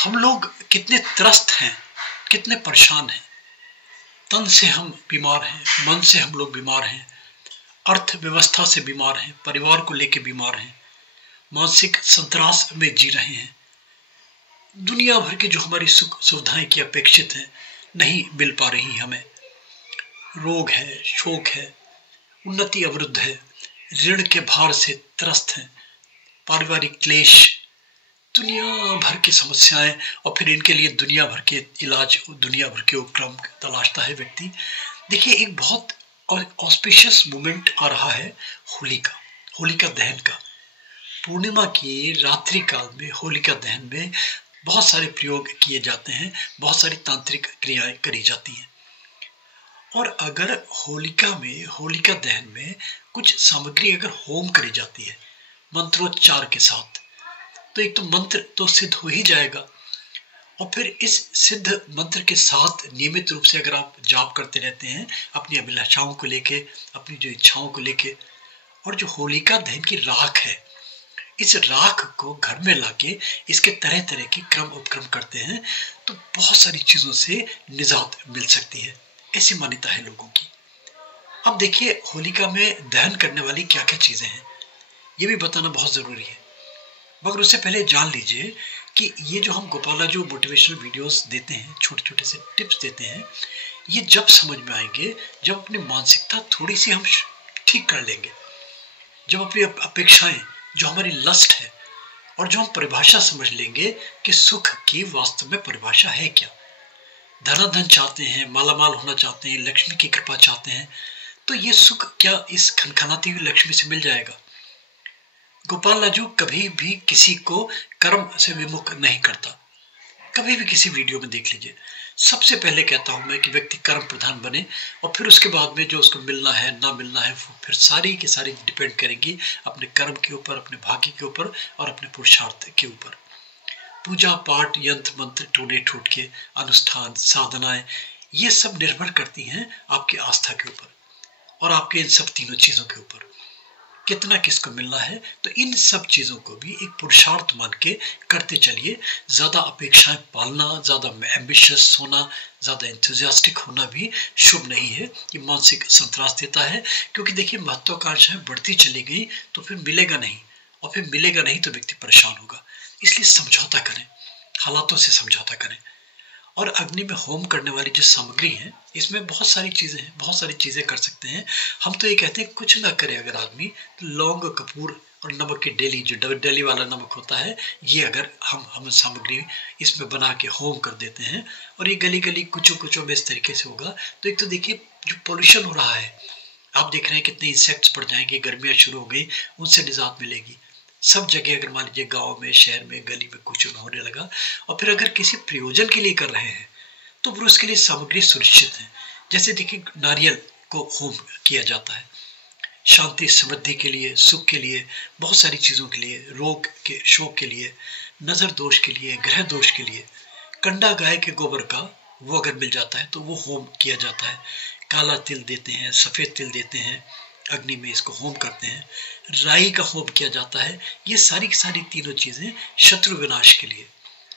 हम लोग कितने त्रस्त हैं, कितने परेशान हैं। तन से हम बीमार हैं, मन से हम लोग बीमार हैं, अर्थव्यवस्था से बीमार हैं, परिवार को लेकर बीमार हैं, मानसिक संतरास में जी रहे हैं। दुनिया भर की जो हमारी सुख सुविधाएं की अपेक्षित हैं नहीं मिल पा रही हमें। रोग है, शोक है, उन्नति अवरुद्ध है, ऋण के भार से त्रस्त हैं, पारिवारिक क्लेश, दुनिया भर की समस्याएं, और फिर इनके लिए दुनिया भर के इलाज, दुनिया भर के उपक्रम तलाशता है व्यक्ति। देखिए, एक बहुत ऑस्पिशियस मोमेंट आ रहा है होलिका दहन का। पूर्णिमा की रात्रि काल में होलिका दहन में बहुत सारे प्रयोग किए जाते हैं, बहुत सारी तांत्रिक क्रियाएं करी जाती हैं। और अगर होलिका दहन में कुछ सामग्री अगर होम करी जाती है मंत्रोच्चार के साथ, तो एक तो मंत्र तो सिद्ध हो ही जाएगा, और फिर इस सिद्ध मंत्र के साथ नियमित रूप से अगर आप जाप करते रहते हैं अपनी अभिलाषाओं को लेके, अपनी जो इच्छाओं को लेके, और जो होलिका दहन की राख है, इस राख को घर में लाके इसके तरह तरह के क्रम उपक्रम करते हैं, तो बहुत सारी चीजों से निजात मिल सकती है, ऐसी मान्यता है लोगों की। अब देखिए, होलिका में दहन करने वाली क्या क्या चीजें हैं, ये भी बताना बहुत जरूरी है। मगर उससे पहले जान लीजिए कि ये जो हम गोपाला जो मोटिवेशनल वीडियोस देते हैं, छोटे छोटे से टिप्स देते हैं, ये जब समझ में आएंगे जब अपनी मानसिकता थोड़ी सी हम ठीक कर लेंगे, जब अपनी अपेक्षाएं, जो हमारी लस्ट है, और जो हम परिभाषा समझ लेंगे कि सुख की वास्तव में परिभाषा है क्या। धनाधन चाहते हैं, मालामाल होना चाहते हैं, लक्ष्मी की कृपा चाहते हैं, तो ये सुख क्या इस खनखनाती हुई लक्ष्मी से मिल जाएगा? गोपाल लाजू कभी भी किसी को कर्म से विमुख नहीं करता। कभी भी किसी वीडियो में देख लीजिए, सबसे पहले कहता हूं मैं कि व्यक्ति कर्म प्रधान बने, और फिर उसके बाद में जो उसको मिलना है ना मिलना है, फिर सारी की सारी डिपेंड करेंगी अपने कर्म के ऊपर, अपने भाग्य के ऊपर और अपने पुरुषार्थ के ऊपर। पूजा पाठ, यंत्र मंत्र, टूने टोटके, अनुष्ठान, साधनाएं, ये सब निर्भर करती हैं आपकी आस्था के ऊपर और आपके इन सब तीनों चीजों के ऊपर, कितना किसको मिलना है। तो इन सब चीजों को भी एक पुरुषार्थ मान के करते चलिए। ज्यादा अपेक्षाएं पालना, ज्यादा एम्बिशियस होना, ज्यादा एंथुजियास्टिक होना भी शुभ नहीं है, ये मानसिक संतरास देता है। क्योंकि देखिए, महत्वाकांक्षाएं बढ़ती चली गई तो फिर मिलेगा नहीं, और फिर मिलेगा नहीं तो व्यक्ति परेशान होगा। इसलिए समझौता करें, हालातों से समझौता करें। और अग्नि में होम करने वाली जो सामग्री है, इसमें बहुत सारी चीजें हैं, बहुत सारी चीजें कर सकते हैं। हम तो ये कहते हैं कुछ ना करे अगर आदमी, तो लौंग, कपूर और नमक की डेली, जो डेली वाला नमक होता है, ये अगर हम सामग्री इसमें बना के होम कर देते हैं, और ये गली गली कुचो कुचो में इस तरीके से होगा, तो एक तो देखिए जो पोल्यूशन हो रहा है, आप देख रहे हैं कितने इंसेक्ट्स बढ़ जाएंगे, गर्मियां शुरू हो गई, उनसे निजात मिलेगी। सब जगह अगर मान लीजिए गांव में, शहर में, गली में कुछ होने लगा, और फिर अगर किसी प्रयोजन के लिए कर रहे हैं तो फिर उसके लिए सामग्री सुनिश्चित है। जैसे देखिए, नारियल को होम किया जाता है शांति समृद्धि के लिए, सुख के लिए, बहुत सारी चीजों के लिए, रोग के शोक के लिए, नजर दोष के लिए, ग्रह दोष के लिए। कंडा गाय के गोबर का वो अगर मिल जाता है तो वो होम किया जाता है। काला तिल देते हैं, सफेद तिल देते हैं, अग्नि में इसको होम करते हैं। राई का होम किया जाता है। ये सारी की सारी तीनों चीजें शत्रु विनाश के लिए,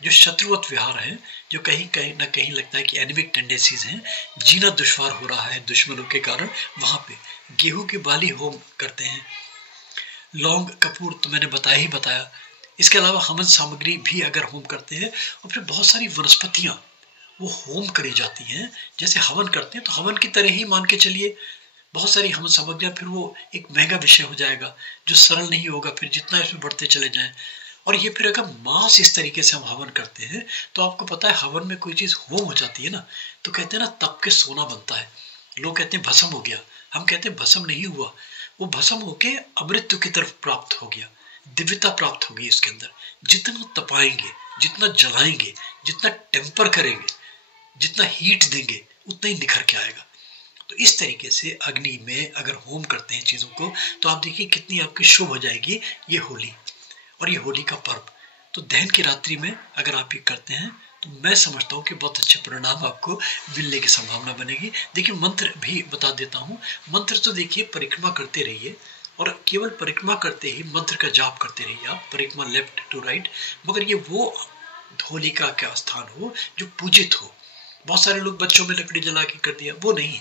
जो शत्रुवत विहार है, जो कहीं कहीं ना कहीं लगता है कि एनिमिक टेंडेंसीज हैं, जीना दुश्वार हो रहा है दुश्मनों के कारण, वहां पे गेहूं की बाली होम करते हैं। लौंग, कपूर तो मैंने बताया। इसके अलावा हवन सामग्री भी अगर होम करते हैं, और फिर बहुत सारी वनस्पतियां वो होम करी जाती हैं। जैसे हवन करते हैं तो हवन की तरह ही मान के चलिए, बहुत सारी हवन सामग्रियां, फिर वो एक महंगा विषय हो जाएगा जो सरल नहीं होगा, फिर जितना इसमें बढ़ते चले जाएं। और ये फिर अगर मांस इस तरीके से हम हवन करते हैं, तो आपको पता है हवन में कोई चीज होम हो जाती है ना, तो कहते हैं ना तप के सोना बनता है। लोग कहते हैं भस्म हो गया, हम कहते हैं भस्म नहीं हुआ, वो भस्म होके अमृत की तरफ प्राप्त हो गया, दिव्यता प्राप्त होगी इसके अंदर। जितना तपाएंगे, जितना जलाएंगे, जितना टेम्पर करेंगे, जितना हीट देंगे, उतना ही निखर के आएगा। तो इस तरीके से अग्नि में अगर होम करते हैं चीजों को, तो आप देखिए कितनी आपकी शुभ हो जाएगी ये होली, और ये होली का पर्व। तो दहन की रात्रि में अगर आप ये करते हैं, तो मैं समझता हूँ कि बहुत अच्छे परिणाम आपको मिलने की संभावना बनेगी। देखिए, मंत्र भी बता देता हूँ। मंत्र तो देखिए, परिक्रमा करते रहिए, और केवल परिक्रमा करते ही मंत्र का जाप करते रहिए आप, परिक्रमा लेफ्ट टू राइट। मगर ये वो होलिका का स्थान हो जो पूजित हो। बहुत सारे लोग बच्चों में लकड़ी जला के कर दिया, वो नहीं।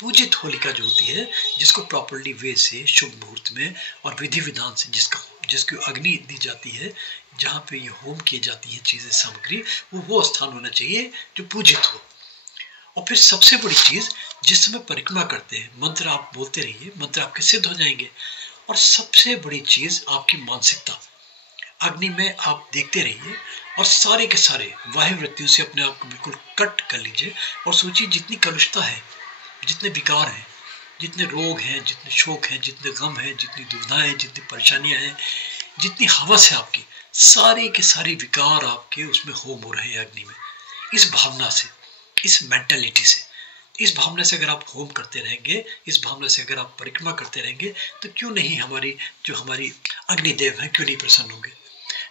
पूजित होलिका जो होती है, जिसको प्रॉपरली वे से शुभ मुहूर्त में और विधि विधान से जिसकी अग्नि दी जाती है, जहाँ पे ये होम की जाती है चीजें सामग्री, वो स्थान होना चाहिए जो पूजित हो। और फिर सबसे बड़ी चीज, जिस समय परिक्रमा करते हैं, मंत्र आप बोलते रहिए, मंत्र आपके सिद्ध हो जाएंगे। और सबसे बड़ी चीज आपकी मानसिकता, अग्नि में आप देखते रहिए और सारे के सारे वायु वृत्तियों से अपने आप को बिल्कुल कट कर लीजिए और सोचिए जितनी कलुषता है, जितने विकार हैं, जितने रोग हैं, जितने शोक हैं, जितने गम हैं, जितनी दुविधाएं हैं, जितनी परेशानियां हैं, जितनी हवस है आपकी, सारे के सारे विकार आपके उसमें होम हो रहे हैं अग्नि में। इस भावना से, इस मेंटालिटी से, इस भावना से अगर आप होम करते रहेंगे, इस भावना से अगर आप परिक्रमा करते रहेंगे, तो क्यों नहीं हमारी अग्निदेव है क्यों नहीं प्रसन्न होंगे,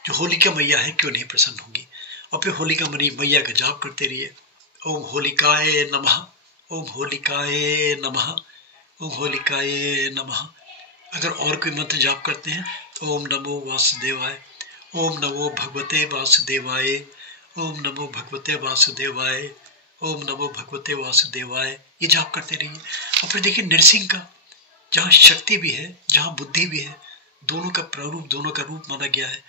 जो होलिका मैया है क्यों नहीं प्रसन्न होंगी। और फिर होलिका मैया का जाप करते रहिए, ओम होलिकाय नमः, ओम होलिकाय नमः, ओम होलिकाय नमः। अगर और कोई मंत्र जाप करते हैं तो ओम नमो वासुदेवाय, ओम नमो भगवते वासुदेवाय, ओम नमो भगवते वासुदेवाय, ओम नमो भगवते वासुदेवाय, ये जाप करते रहिए। और फिर देखिए नृसिंह का, जहाँ शक्ति भी है, जहाँ बुद्धि भी है, दोनों का प्रारूप, दोनों का रूप माना गया है।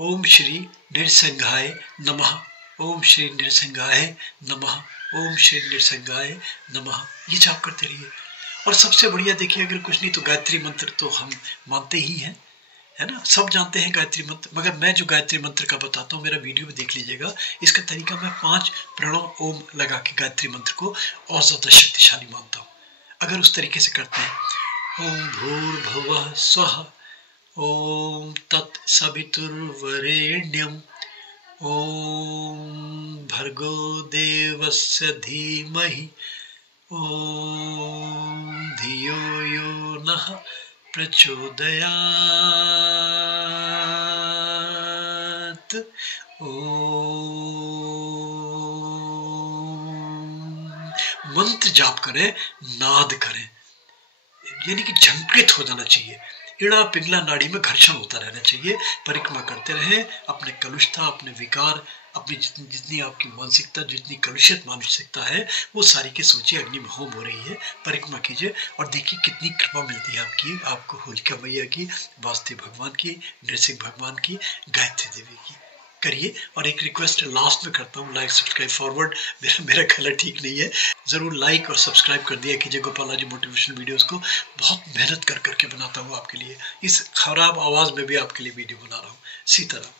ओम श्री नृसिंहाय नमः, ओम श्री नृसिंहाय नमः, ओम श्री नृसिंहाय नमः, ये जाप करते रहिए। और सबसे बढ़िया देखिए, अगर कुछ नहीं तो गायत्री मंत्र तो हम मानते ही हैं, है ना, सब जानते हैं गायत्री मंत्र। मगर मैं जो गायत्री मंत्र का बताता हूँ, मेरा वीडियो में देख लीजिएगा, इसका तरीका मैं 5 प्रणव ओम लगा के गायत्री मंत्र को और ज्यादा शक्तिशाली मानता हूँ। अगर उस तरीके से करते हैं, ओम भूर्भुवः स्वः, ओम तत्सवितुर्वरेण्यम, ओम भर्गो देवस्य धीमहि, ओम धियो यो नः प्रचोदयात्, ओम मंत्र जाप करें, नाद करें, यानी कि झंकृत हो जाना चाहिए, इड़ा पिघला नाड़ी में घर्षण होता रहना चाहिए। परिक्रमा करते रहे, अपने कलुषता, अपने विकार, अपनी जितनी आपकी मानसिकता, जितनी कलुषित मानसिकता है, वो सारी की सोचिए अग्नि में होम हो रही है। परिक्रमा कीजिए और देखिए कितनी कृपा मिलती है आपको होलिका मैया की, वासुदेव भगवान की, नृसिंह भगवान की, गायत्री देवी की। करिए। और एक रिक्वेस्ट लास्ट में करता हूँ, लाइक सब्सक्राइब फॉरवर्ड, मेरा कलर ठीक नहीं है, जरूर लाइक और सब्सक्राइब कर दिया कीजिए। गोपाला जी मोटिवेशनल वीडियोस को बहुत मेहनत कर करके बनाता हूँ आपके लिए, इस खराब आवाज में भी आपके लिए वीडियो बना रहा हूँ। सीताराम।